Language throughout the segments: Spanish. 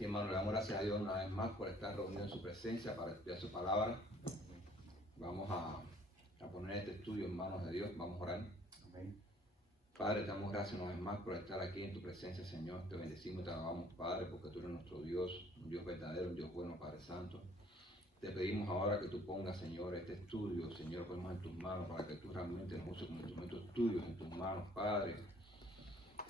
Sí, hermano, le damos gracias a Dios una vez más por estar reunidos en su presencia para estudiar su palabra. Vamos a poner este estudio en manos de Dios. Vamos a orar. Amén. Padre, te damos gracias una vez más por estar aquí en tu presencia, Señor. Te bendecimos y te alabamos, Padre, porque tú eres nuestro Dios, un Dios verdadero, un Dios bueno, Padre Santo. Te pedimos ahora que tú pongas, Señor, este estudio, Señor, ponemos en tus manos para que tú realmente nos uses como instrumentos tuyos en tus manos, Padre,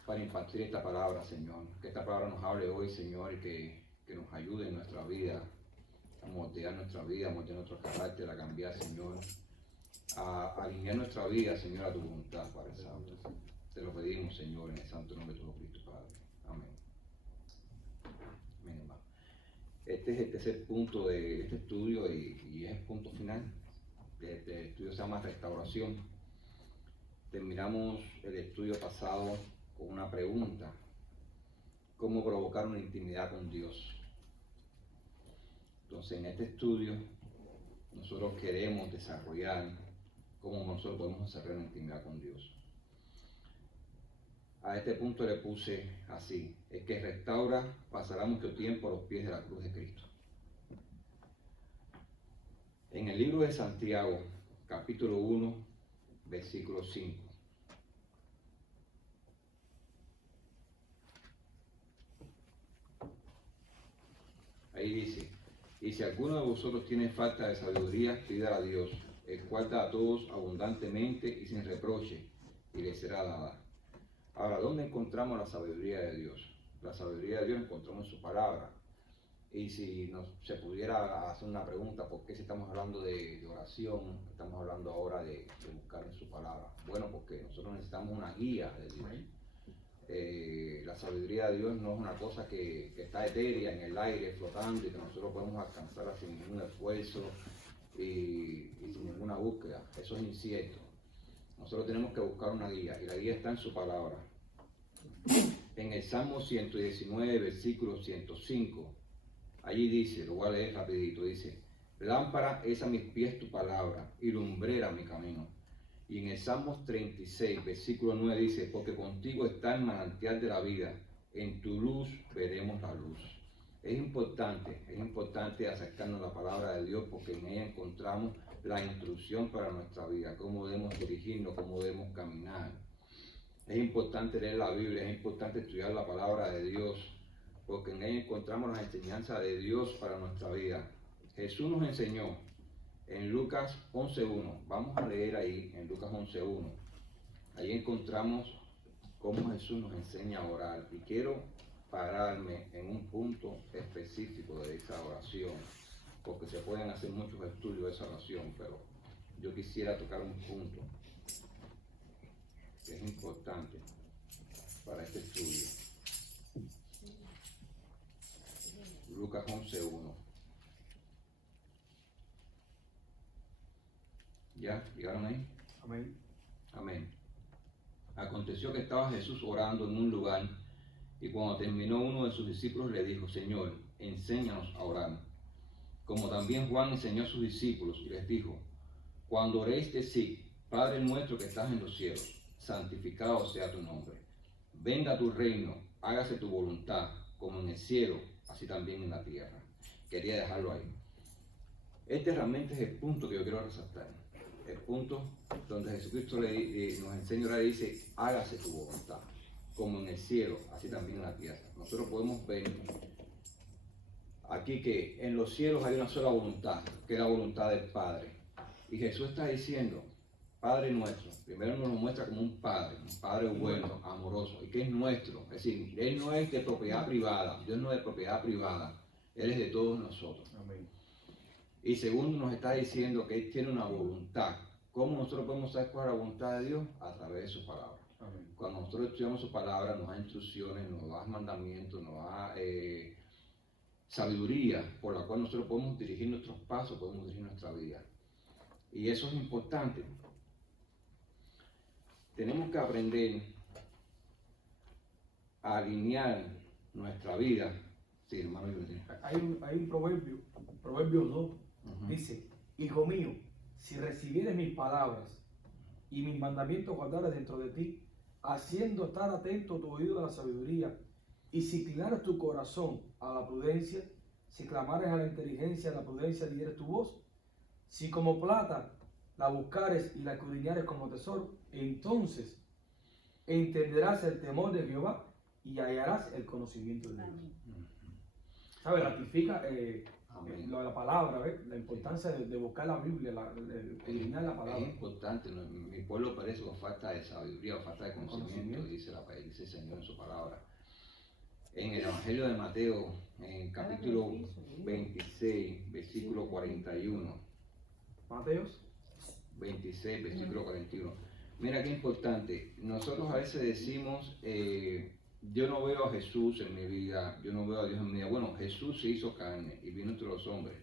para impartir esta palabra, Señor. Que esta palabra nos hable hoy, Señor, y que nos ayude en nuestra vida, a moldear nuestra vida, a moldear nuestro carácter, a cambiar, Señor, a alinear nuestra vida, Señor, a tu voluntad, Padre Santo. Te lo pedimos, Señor, en el santo nombre de Jesucristo, Padre. Amén. Amén, hermano. Este es el tercer punto de este estudio y es el punto final. Este estudio se llama restauración. Terminamos el estudio pasado con una pregunta: ¿cómo provocar una intimidad con Dios? Entonces, en este estudio nosotros queremos desarrollar cómo nosotros podemos desarrollar una intimidad con Dios. A este punto le puse así: el que restaura pasará mucho tiempo a los pies de la cruz de Cristo. En el libro de Santiago, capítulo 1, versículo 5. Ahí dice: y si alguno de vosotros tiene falta de sabiduría, pídala a Dios, el cual da a todos abundantemente y sin reproche, y le será dada. Ahora, ¿dónde encontramos la sabiduría de Dios? La sabiduría de Dios la encontramos en su palabra. Y si se pudiera hacer una pregunta: ¿por qué si estamos hablando de oración, estamos hablando ahora de buscar en su palabra? Bueno, porque nosotros necesitamos una guía de Dios. La sabiduría de Dios no es una cosa que está etérea en el aire, flotando, y que nosotros podemos alcanzar sin ningún esfuerzo y sin ninguna búsqueda. Eso es incierto. Nosotros tenemos que buscar una guía, y la guía está en su palabra. En el Salmo 119, versículo 105, allí dice, lo voy a leer rapidito, dice: lámpara es a mis pies tu palabra y lumbrera mi camino. Y en el Salmo 36, versículo 9 dice: porque contigo está el manantial de la vida, en tu luz veremos la luz. Es importante acercarnos a la palabra de Dios, porque en ella encontramos la instrucción para nuestra vida, cómo debemos dirigirnos, cómo debemos caminar. Es importante leer la Biblia, es importante estudiar la palabra de Dios, porque en ella encontramos las enseñanzas de Dios para nuestra vida. Jesús nos enseñó en Lucas 11.1, vamos a leer ahí en Lucas 11.1, ahí encontramos cómo Jesús nos enseña a orar, y quiero pararme en un punto específico de esa oración, porque se pueden hacer muchos estudios de esa oración, pero yo quisiera tocar un punto que es importante para este estudio. Lucas 11.1. ¿Ya? ¿Llegaron ahí? Amén. Amén. Aconteció que estaba Jesús orando en un lugar, y cuando terminó, uno de sus discípulos le dijo: Señor, enséñanos a orar, como también Juan enseñó a sus discípulos, y les dijo: cuando oréis, decid: Padre nuestro que estás en los cielos, santificado sea tu nombre. Venga tu reino, hágase tu voluntad, como en el cielo, así también en la tierra. Quería dejarlo ahí. Este realmente es el punto que yo quiero resaltar. El punto donde Jesucristo nos enseña a orar y dice: hágase tu voluntad, como en el cielo, así también en la tierra. Nosotros podemos ver aquí que en los cielos hay una sola voluntad, que es la voluntad del Padre. Y Jesús está diciendo: Padre nuestro. Primero nos lo muestra como un padre bueno, amoroso, y que es nuestro. Es decir, Él no es de propiedad privada, Dios no es de propiedad privada, Él es de todos nosotros. Amén. Y segundo, nos está diciendo que Él tiene una voluntad. ¿Cómo nosotros podemos saber cuál es la voluntad de Dios? A través de su palabra. Amén. Cuando nosotros estudiamos su palabra, nos da instrucciones, nos da mandamientos, nos da sabiduría por la cual nosotros podemos dirigir nuestros pasos, podemos dirigir nuestra vida. Y eso es importante. Tenemos que aprender a alinear nuestra vida. Sí, hermano. Hay un proverbio 2, dice: hijo mío, si recibieres mis palabras y mis mandamientos guardares dentro de ti, haciendo estar atento tu oído a la sabiduría Y si inclinares tu corazón a la prudencia, si clamares a la inteligencia, a la prudencia dieres tu voz, si como plata la buscares y la escudriñares como tesoro, entonces entenderás el temor de Jehová y hallarás el conocimiento de Dios. ¿Sabes? Ratifica Amén. la palabra, ¿ves? La importancia de buscar la Biblia, de escudriñar la palabra. Es importante, ¿no? Mi pueblo parece con falta de sabiduría o falta de conocimiento, dice el Señor en su palabra. En el Evangelio de Mateo, en capítulo 26, versículo 41. Mateos 26, versículo 41. Mira qué importante. Nosotros a veces decimos, yo no veo a Jesús en mi vida, yo no veo a Dios en mi vida. Bueno, Jesús se hizo carne y vino entre los hombres.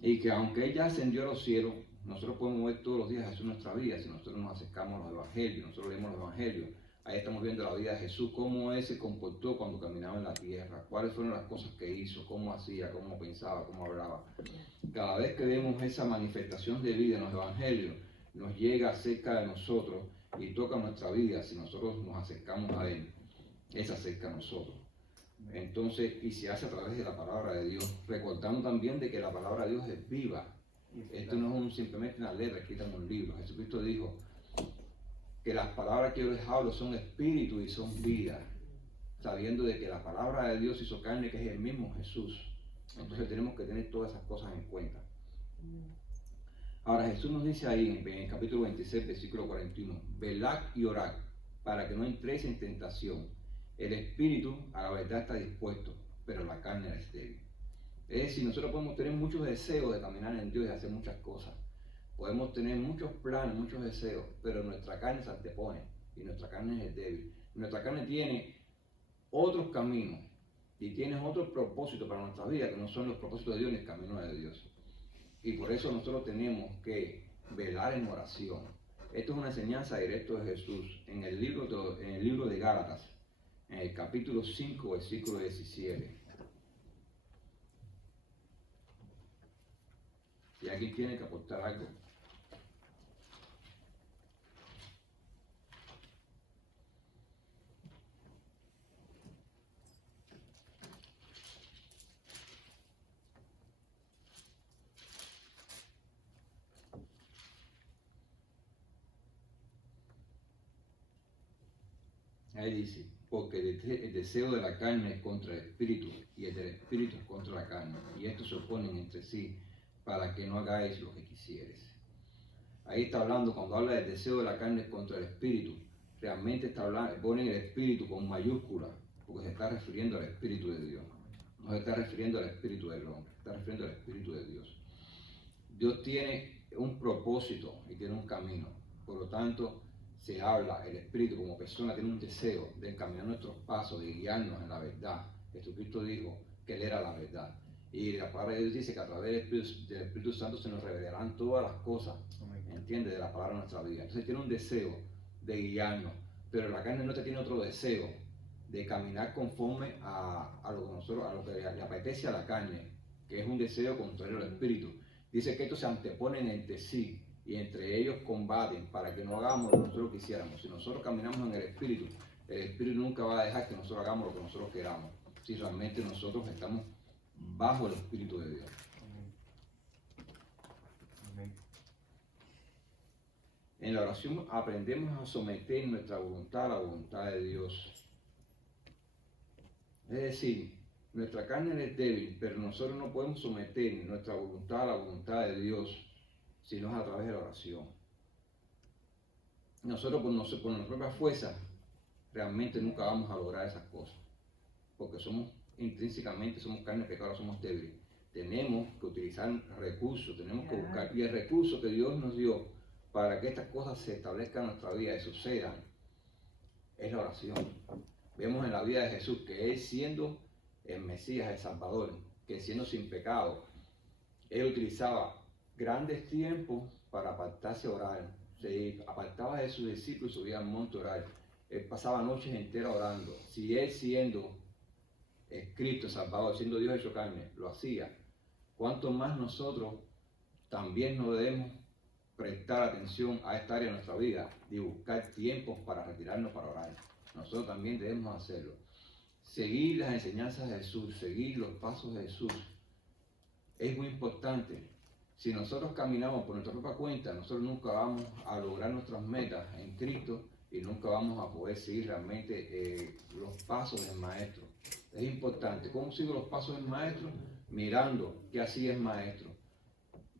Y que aunque Él ya ascendió a los cielos, nosotros podemos ver todos los días a Jesús en nuestra vida. Si nosotros nos acercamos a los evangelios, nosotros leemos los evangelios, ahí estamos viendo la vida de Jesús, cómo Él se comportó cuando caminaba en la tierra, cuáles fueron las cosas que hizo, cómo hacía, cómo pensaba, cómo hablaba. Cada vez que vemos esa manifestación de vida en los evangelios, nos llega cerca de nosotros y toca nuestra vida. Si nosotros nos acercamos a Él, Él se acerca a nosotros. Entonces, y se hace a través de la palabra de Dios, recordando también de que la palabra de Dios es viva. Esto no es simplemente una letra escrita en un libro. Jesucristo dijo que las palabras que yo les hablo son espíritu y son vida, sabiendo de que la palabra de Dios hizo carne, que es el mismo Jesús. Entonces tenemos que tener todas esas cosas en cuenta. Ahora Jesús nos dice ahí en el capítulo 26, versículo 41, velad y orad para que no entréis en tentación. El espíritu a la verdad está dispuesto, pero la carne es débil. Es decir, nosotros podemos tener muchos deseos de caminar en Dios y de hacer muchas cosas. Podemos tener muchos planes, muchos deseos, pero nuestra carne se antepone y nuestra carne es débil. Nuestra carne tiene otros caminos y tiene otros propósitos para nuestra vida que no son los propósitos de Dios ni el camino de Dios. Y por eso nosotros tenemos que velar en oración. Esto es una enseñanza directa de Jesús en el libro de Gálatas, en el capítulo 5, versículo 17. Si alguien tiene que aportar algo. Ahí dice, porque el deseo de la carne es contra el espíritu y el del espíritu es contra la carne, y estos se oponen entre sí para que no hagáis lo que quisieres. Ahí está hablando, cuando habla del deseo de la carne es contra el espíritu, realmente está hablando, pone el espíritu con mayúscula, porque se está refiriendo al espíritu de Dios. No se está refiriendo al espíritu del hombre, se está refiriendo al espíritu de Dios. Dios tiene un propósito y tiene un camino, por lo tanto, se habla, el espíritu como persona tiene un deseo de encaminar nuestros pasos, de guiarnos en la verdad. Jesucristo dijo que Él era la verdad. Y la palabra de Dios dice que a través del Espíritu Santo se nos revelarán todas las cosas, ¿entiendes? De la palabra de nuestra vida. Entonces tiene un deseo de guiarnos, pero la carne nuestra tiene otro deseo de caminar conforme a lo que le apetece a la carne, que es un deseo contrario al espíritu. Dice que estos se anteponen entre sí y entre ellos combaten para que no hagamos lo que nosotros quisiéramos. Si nosotros caminamos en el espíritu nunca va a dejar que nosotros hagamos lo que nosotros queramos, si realmente nosotros estamos bajo el espíritu de Dios. Amén. En la oración aprendemos a someter nuestra voluntad a la voluntad de Dios. Es decir, nuestra carne es débil, pero nosotros no podemos someter nuestra voluntad a la voluntad de Dios, sino a través de la oración. Nosotros por nuestra propia fuerza realmente nunca vamos a lograr esas cosas, porque intrínsecamente somos carne pecadora, somos débiles. Tenemos que utilizar recursos, tenemos que buscar, y el recurso que Dios nos dio para que estas cosas se establezcan en nuestra vida y sucedan es la oración. Vemos en la vida de Jesús que Él, siendo el Mesías, el Salvador, que siendo sin pecado, Él utilizaba grandes tiempos para apartarse a orar. Se apartaba de sus discípulos y subía al monte a orar. Él pasaba noches enteras orando. Si Él, siendo Cristo, Salvador, siendo Dios hecho carne, lo hacía, ¿cuánto más nosotros también no debemos prestar atención a esta área de nuestra vida y buscar tiempos para retirarnos para orar? Nosotros también debemos hacerlo. seguir las enseñanzas de Jesús, seguir los pasos de Jesús, es muy importante. Si nosotros caminamos por nuestra propia cuenta, nosotros nunca vamos a lograr nuestras metas en Cristo y nunca vamos a poder seguir realmente los pasos del Maestro. Es importante. ¿Cómo sigo los pasos del Maestro? Mirando qué hacía el Maestro,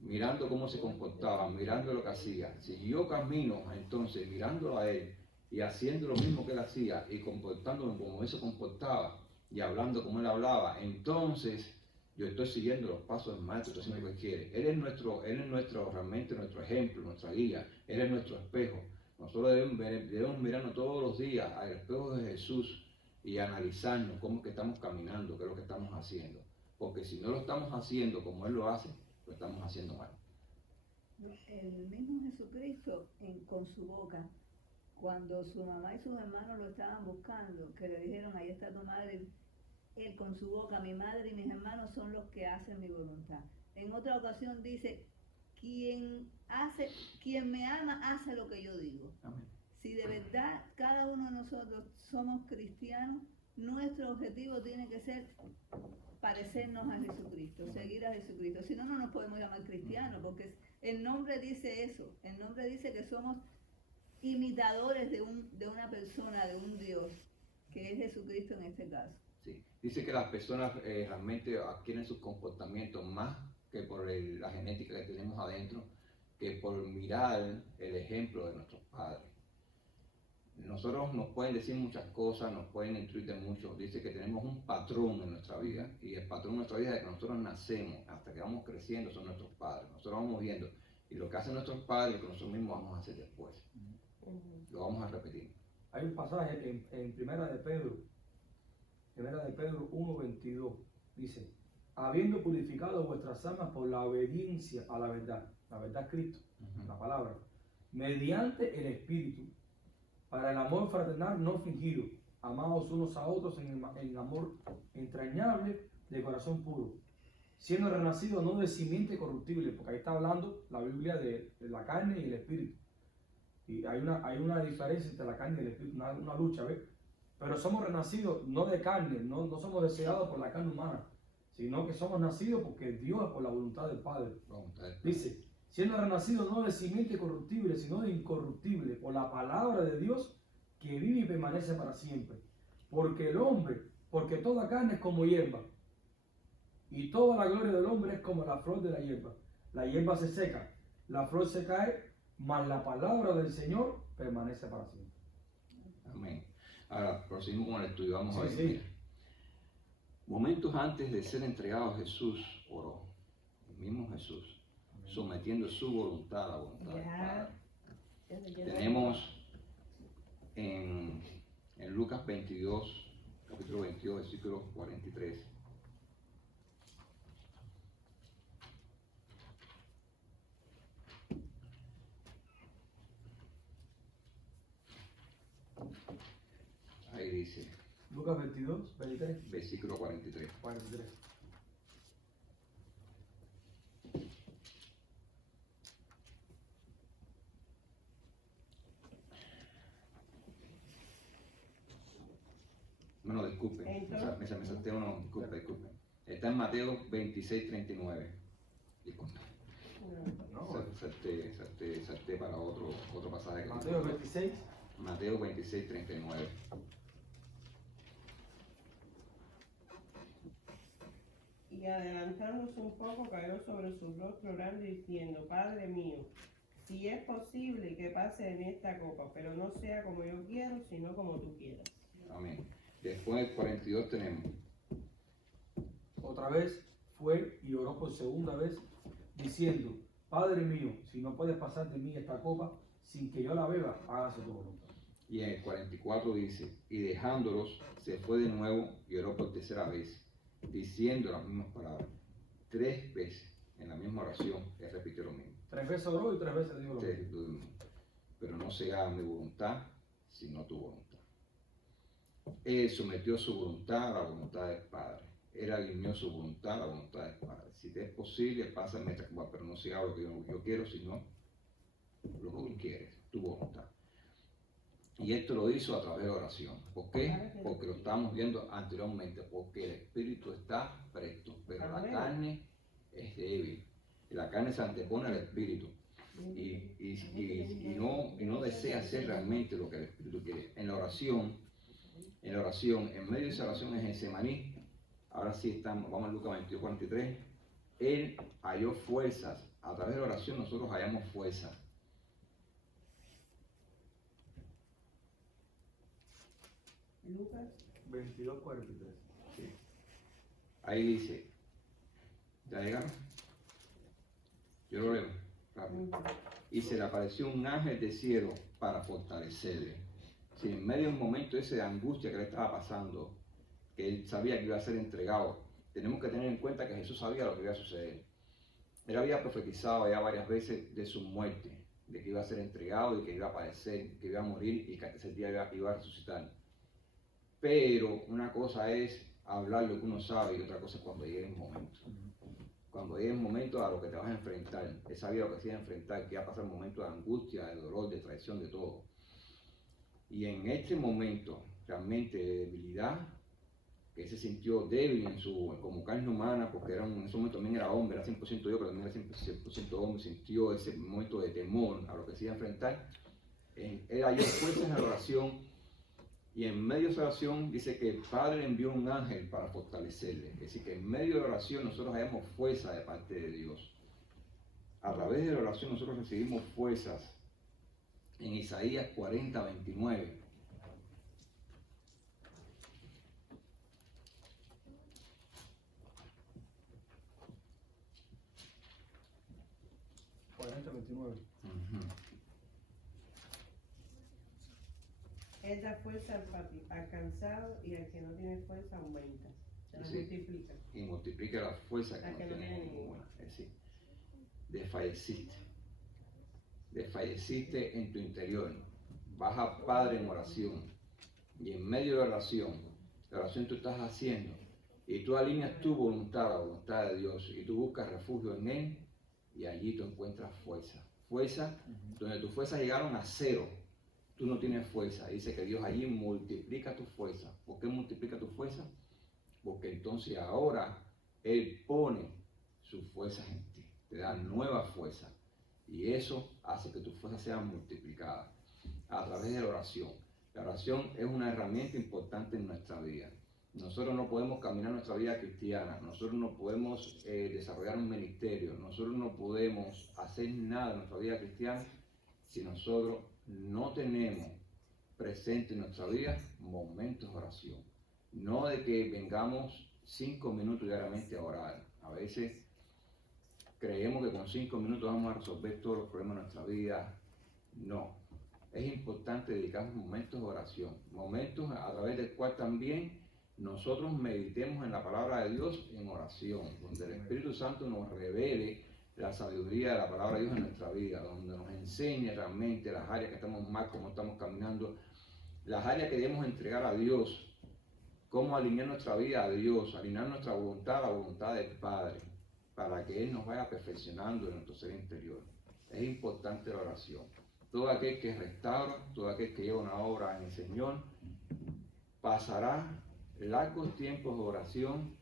mirando cómo se comportaba, mirando lo que hacía. Si yo camino entonces mirándolo a Él y haciendo lo mismo que Él hacía y comportándome como Él se comportaba y hablando como Él hablaba, entonces yo estoy siguiendo los pasos del Maestro, estoy haciendo lo que quiere. Él es realmente nuestro ejemplo, nuestra guía, Él es nuestro espejo. Nosotros debemos mirarnos todos los días al espejo de Jesús y analizarnos cómo es que estamos caminando, qué es lo que estamos haciendo. Porque si no lo estamos haciendo como Él lo hace, lo estamos haciendo mal. El mismo Jesucristo con su boca, cuando su mamá y sus hermanos lo estaban buscando, que le dijeron, ahí está tu madre, él con su boca, mi madre y mis hermanos son los que hacen mi voluntad. En otra ocasión dice, quien me ama hace lo que yo digo. Amén. Si de verdad cada uno de nosotros somos cristianos, nuestro objetivo tiene que ser parecernos a Jesucristo, seguir a Jesucristo. Si no, no nos podemos llamar cristianos, porque el nombre dice eso. El nombre dice que somos imitadores de una persona, de un Dios, que es Jesucristo en este caso. Sí. Dice que las personas realmente adquieren sus comportamientos más que por la genética que tenemos adentro, que por mirar el ejemplo de nuestros padres. Nosotros nos pueden decir muchas cosas, nos pueden instruir de mucho. Dice que tenemos un patrón en nuestra vida, y el patrón de nuestra vida es que nosotros nacemos hasta que vamos creciendo, son nuestros padres. Nosotros vamos viendo, y lo que hacen nuestros padres, que nosotros mismos vamos a hacer después. Lo vamos a repetir. Hay un pasaje en Primera de Pedro 1:22, dice, habiendo purificado vuestras almas por la obediencia a la verdad es Cristo, la palabra, mediante el Espíritu, para el amor fraternal no fingido, amados unos a otros en amor entrañable de corazón puro, siendo renacido no de simiente corruptible, porque ahí está hablando la Biblia de la carne y el espíritu. Y hay una diferencia entre la carne y el espíritu, una lucha, ¿ves? Pero somos renacidos no de carne, no somos deseados por la carne humana, sino que somos nacidos porque Dios, por la voluntad del Padre. Dice, siendo renacidos no de simiente corruptible, sino de incorruptible, por la palabra de Dios que vive y permanece para siempre. Porque toda carne es como hierba, y toda la gloria del hombre es como la flor de la hierba. La hierba se seca, la flor se cae, mas la palabra del Señor permanece para siempre. Amén. Ahora, proseguimos con el estudio. Vamos a ver. Sí. Momentos antes de ser entregado a Jesús, oró. El mismo Jesús, sometiendo su voluntad a la voluntad del Padre. Tenemos en Lucas 22, capítulo 22, versículo 43. Ahí dice, Lucas 22, 23. versículo 43. 43. No, disculpe, me salté uno, disculpe. Está en Mateo 26, 39. Disculpe. Salté para otro pasaje. Que Mateo 26. Mateo 26, 39. Y adelantándose un poco, cayó sobre su rostro orando y diciendo, Padre mío, si es posible que pase de mí esta copa, pero no sea como yo quiero, sino como tú quieras. Amén. Después del 42 tenemos. Otra vez fue y oró por segunda vez, diciendo, Padre mío, si no puedes pasar de mí esta copa, sin que yo la beba, hágase tu voluntad. Y en el 44 dice, y dejándolos, se fue de nuevo y oró por tercera vez, diciendo las mismas palabras. 3 veces en la misma oración, él repitió lo mismo. 3 veces oró y 3 veces dijo lo mismo. Pero no se haga mi voluntad, sino tu voluntad. Él sometió su voluntad a la voluntad del Padre. Él alineó su voluntad a la voluntad del Padre. Si te es posible, pásame esta copa, pero no se haga lo que yo quiero, sino lo que tú quieres, tu voluntad. Y esto lo hizo a través de la oración. ¿Por qué? Porque lo estábamos viendo anteriormente. Porque el espíritu está presto, pero la carne es débil. Y la carne se antepone al espíritu. Y no desea hacer realmente lo que el espíritu quiere. En la oración, en medio de esa oración en Getsemaní, ahora sí estamos, vamos a Lucas 22:43, él halló fuerzas. A través de la oración nosotros hallamos fuerzas. Lucas 22:43. Sí. Ahí dice, ¿ya llegaron? Yo lo leo rápido. Y se le apareció un ángel del cielo para fortalecerle. Si en medio de un momento ese de angustia que le estaba pasando, que él sabía que iba a ser entregado, tenemos que tener en cuenta que Jesús sabía lo que iba a suceder. Él había profetizado ya varias veces de su muerte, de que iba a ser entregado y que iba a padecer, que iba a morir y que ese día iba a resucitar. Pero una cosa es hablar lo que uno sabe y otra cosa es cuando llegue el momento. Cuando llegue el momento a lo que te vas a enfrentar. Él sabía lo que se iba a enfrentar, que iba a pasar un momento de angustia, de dolor, de traición, de todo. Y en este momento realmente de debilidad, que él se sintió débil como carne humana, porque en ese momento también era hombre, era 100% yo, pero también era 100% hombre, sintió ese momento de temor a lo que se iba a enfrentar. Él halló fuerzas en la oración. Y en medio de esa oración dice que el Padre envió un ángel para fortalecerle. Es decir, que en medio de la oración nosotros hallamos fuerza de parte de Dios. A través de la oración nosotros recibimos fuerzas. En Isaías 40:29. Él da fuerza al cansado y al que no tiene fuerza aumenta. Se la Sí. multiplica. Y multiplica la fuerza La que que no no tiene tiene ninguna. Es decir, desfalleciste en tu interior. Baja Padre en oración. Y en medio de la oración tú estás haciendo. Y tú alineas tu voluntad a la voluntad de Dios. Y tú buscas refugio en Él. Y allí tú encuentras fuerza. Fuerza, donde tus fuerzas llegaron a cero. Tú no tienes fuerza. Dice que Dios allí multiplica tu fuerza. ¿Por qué multiplica tu fuerza? Porque entonces ahora Él pone sus fuerzas en ti. Te da nueva fuerza. Y eso hace que tus fuerzas sean multiplicadas a través de la oración. La oración es una herramienta importante en nuestra vida. Nosotros no podemos caminar nuestra vida cristiana, nosotros no podemos desarrollar un ministerio, nosotros no podemos hacer nada en nuestra vida cristiana si nosotros no tenemos presente en nuestra vida momentos de oración. No de que vengamos 5 minutos diariamente a orar. A veces creemos que con 5 minutos vamos a resolver todos los problemas de nuestra vida. No. Es importante dedicar momentos de oración, momentos a través del cual también nosotros meditemos en la palabra de Dios en oración, donde el Espíritu Santo nos revele la sabiduría de la palabra de Dios en nuestra vida, donde nos enseñe realmente las áreas que estamos mal, cómo estamos caminando, las áreas que debemos entregar a Dios, cómo alinear nuestra vida a Dios, alinear nuestra voluntad a la voluntad del Padre, para que Él nos vaya perfeccionando en nuestro ser interior. Es importante la oración. Todo aquel que restaura, todo aquel que lleva una obra en el Señor, pasará largos tiempos de oración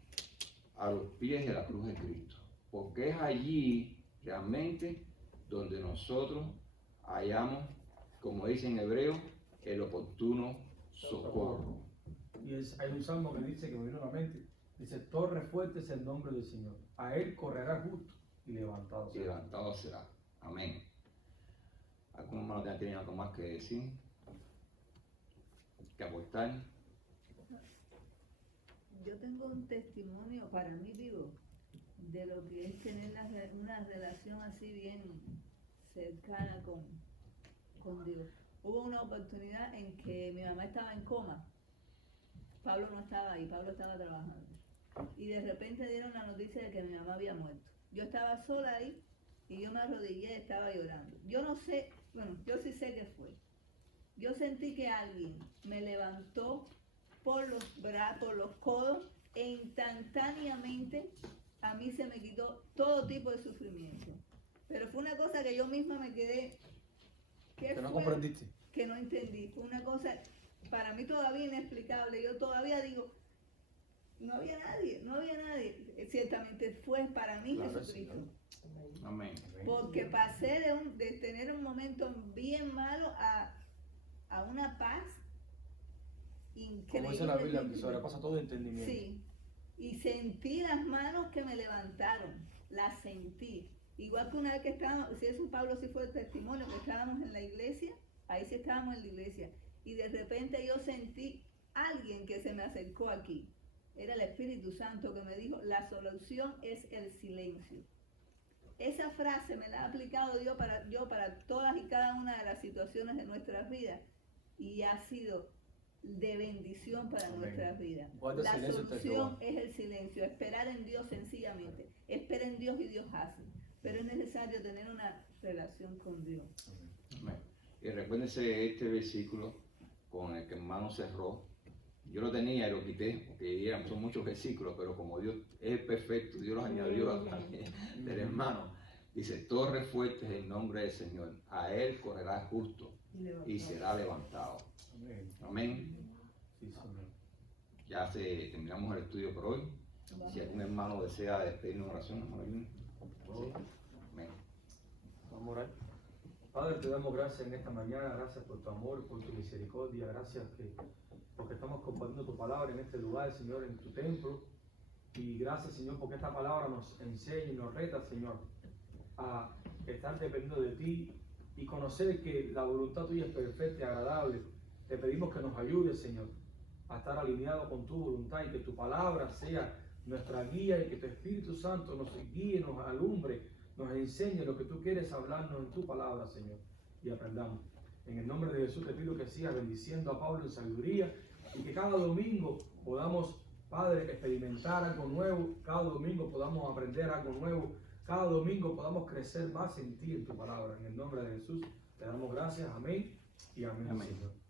a los pies de la cruz de Cristo. Porque es allí realmente donde nosotros hallamos, como dice en hebreo, el oportuno socorro. Y hay un salmo que dice, que me vino a la mente, dice, torre fuerte es el nombre del Señor. A Él correrá justo y levantado Y será. levantado será. Amén. ¿Algún hermano tiene algo más que decir? ¿Que aportar? Yo tengo un testimonio para mí vivo de lo que es tener una relación así bien cercana con Dios. Hubo una oportunidad en que mi mamá estaba en coma. Pablo no estaba ahí, Pablo estaba trabajando. Y de repente dieron la noticia de que mi mamá había muerto. Yo estaba sola ahí y yo me arrodillé y estaba llorando. Yo no sé, bueno, yo sí sé qué fue. Yo sentí que alguien me levantó por los brazos, por los codos, e instantáneamente a mí se me quitó todo tipo de sufrimiento. Pero fue una cosa que yo misma me quedé. ¿Qué Que no fue? comprendiste. que no entendí. Fue una cosa para mí todavía inexplicable. Yo todavía digo, no había nadie. Ciertamente fue para mí Claro, Jesucristo. Señor. Amén. Porque pasé de tener un momento bien malo a una paz Como dice la Biblia, que increíble. sobrepasa todo entendimiento. Sí, y sentí las manos que me levantaron, las sentí. Igual que una vez que estábamos, si eso Pablo sí fue el testimonio, que estábamos en la iglesia, ahí sí estábamos en la iglesia, y de repente yo sentí alguien que se me acercó aquí. Era el Espíritu Santo que me dijo, la solución es el silencio. Esa frase me la ha aplicado Dios para todas y cada una de las situaciones de nuestras vidas, y ha sido de bendición para Amén. nuestras vidas. Guarda La silencio ante solución Jehová. es el silencio, esperar en Dios sencillamente. Espera en Dios y Dios hace. Pero es necesario tener una relación con Dios. Amén. Y recuérdense este versículo con el que hermano cerró. Yo lo tenía y lo quité, porque son muchos versículos, pero como Dios es perfecto, Dios los añadió del hermano. Dice, torre fuerte es el nombre del Señor, a él correrá el justo y será levantado. Amén. Amén. Sí, Señor. Ya terminamos el estudio por hoy. Si algún hermano desea despedirnos en oración, hermano Junior. Amén. Vamos a orar. Padre, te damos gracias en esta mañana, gracias por tu amor, por tu misericordia, gracias porque estamos compartiendo tu palabra en este lugar, Señor, en tu templo. Y gracias, Señor, porque esta palabra nos enseña y nos reta, Señor, a estar dependiendo de ti y conocer que la voluntad tuya es perfecta y agradable. Te pedimos que nos ayudes, Señor, a estar alineados con tu voluntad y que tu palabra sea nuestra guía y que tu Espíritu Santo nos guíe, nos alumbre, nos enseñe lo que tú quieres hablarnos en tu palabra, Señor, y aprendamos. En el nombre de Jesús te pido que sigas bendiciendo a Pablo en sabiduría y que cada domingo podamos, Padre, experimentar algo nuevo, cada domingo podamos aprender algo nuevo, cada domingo podamos crecer más en ti, en tu palabra. En el nombre de Jesús te damos gracias, amén y amén, Amén. Señor.